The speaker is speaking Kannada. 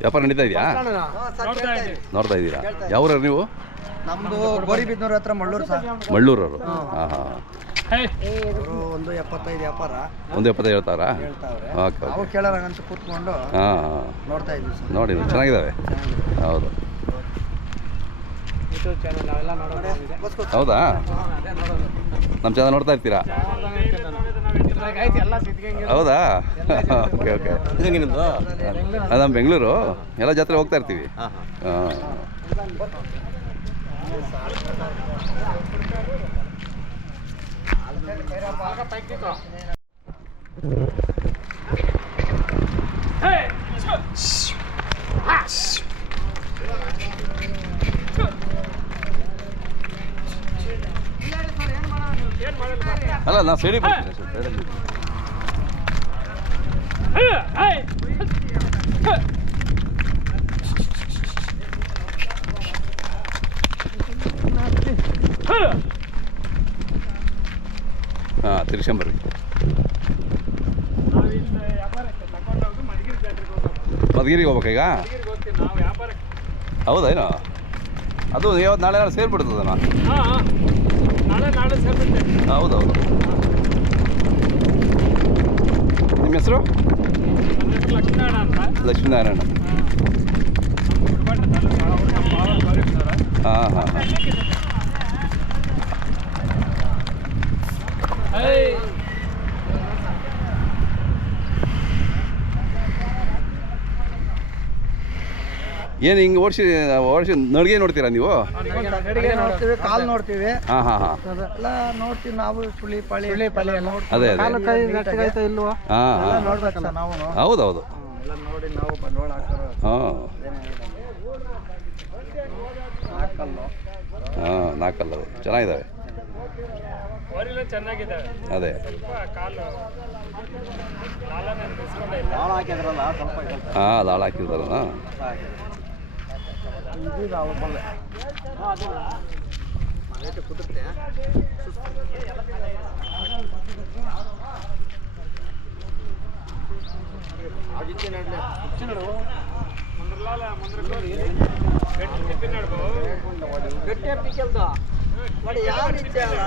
ವ್ಯಾಪಾರ ನಡೀತಾ ಇದೆಯಾ? ನೋಡ್ತಾ ಇದ್ದೀರಾ? ಯಾವ್ರವ್ರು ನೀವು? ನಮ್ದು ಗೋರಿಬಿದ್ನೂರು ಹತ್ರ ಮಳ್ಳೂರು ಸರ್. ಮಳ್ಳೂರವರು. ಹಾಂ. ಹಾಂ ಅವರು ಒಂದು ಎಪ್ಪತ್ತೈದು ವ್ಯಾಪಾರ. ಒಂದು ಎಪ್ಪತ್ತೈದು ಹೇಳ್ತಾರಾ? ಹೇಳ್ತಾವ್ರೆ. ಓಕೆ ನಾವು ಕೇಳೋರಂತ ಕೂತ್ಕೊಂಡು ಹಾಂ ಹಾಂ. ನೋಡ್ತಾ ಇದ್ದೀವಿ ಸರ್. ನೋಡಿ ಚೆನ್ನಾಗಿದ್ದಾವೆ. ಹೌದು. ಹೌದಾ? ನಮ್ಮ ಚೆನ್ನಾಗಿ ನೋಡ್ತಾ ಇರ್ತೀರಾ? ಹೌದಾ? Okay okay. ಅದು ನಮ್ಮ ಬೆಂಗಳೂರು? ಎಲ್ಲ ಜಾತ್ರೆ ಹೋಗ್ತಾ ಇರ್ತೀವಿ. ಹಾಂ ಅಲ್ಲ ನಾನು ಸೈಡಿಗೆ ಬರ್ತೀನಿ ಸರ್ ಸೈಡಲ್ಲಿ ಹಾಂ ತಿರ್ಸ್ಕೊಂಬರ್ರಿ ಮಧುಗಿರಿಗೆ ಹೋಗ್ಬೇಕೀಗ ಹೌದೇನೋ ಅದು ಯಾವತ್ತು ನಾಳೆ ನಾಳೆ ಸೇರ್ಬಿಡ್ತದಣ್ಣ ನಾಳೆ ನಾಳೆ ಸೇರ್ಬಿಟ್ಟೆ ಹೌದೌದು. ನಿಮ್ಮ ಹೆಸರು? ಲಕ್ಷ್ಮೀನಾರಾಯಣ. ಹಾಂ ಹಾಂ ಹಾಂ. ಏನು ಹಿಂಗೆ ಓಡಿಸಿ ಓಡಿಸಿ ನಡಿಗೆ ನೋಡ್ತೀರಾ ನೀವು? ನಡಿಗೆ ನೋಡ್ತೀವಿ ಕಾಲ್ ನೋಡ್ತೀವಿ. ಹಾಂ ಹಾಂ ಹಾಂ. ಎಲ್ಲ ನೋಡ್ತೀವಿ ನಾವು ಸುಳಿ ಪಳಿ. ಸುಳಿ ಪಳಿ ಎಲ್ಲ. ಅದೇ ಅದೇ. ಕಾಲು ಕೈ ನೆಟ್ಟಗೈತೆ ಇಲ್ವೋ? ಹಾಂ ನೋಡ್ಬೇಕಲ್ಲ ನಾವು. ಹೌದೌದು. ಎಲ್ಲ ನೋಡಿ ನಾವು ಬಂಡವಾಳ ಹಾಕೋರು ಹಾಂ. ನಾಲ್ಕಲ್ಲ ಹಾಂ ನಾಲ್ಕಲ್ಲದು ಚೆನ್ನಾಗಿದ್ದಾವೆ ಚೆನ್ನಾಗಿದ್ದಾವೆ ಅದೇ. ಹಾಂ ಭಾಳ ಹಾಕಿದ್ರಲ್ಲ. ಸ್ವಲ್ಪ ಹಾಂ ದಾಳ ಹಾಕಿರ್ತಾರಲ್ಲ ಇದು ಅವ್ರ ಬಲ್ಲೆ ರೇಟ್ ಕುದುರ್ತೆ ಮುಂದ್ರಲಾಲ ಮುಂದ್ರಕೋರಿ ಗಟ್ಟಿ ತಿಪ್ಪಿ ನಡ್ಬೋ ಗಟ್ಟಿ ಪಿಕ್ಕಲ್ದು ನೋಡಿ ಯಾವ ರೀತಿ ಅಲ್ಲ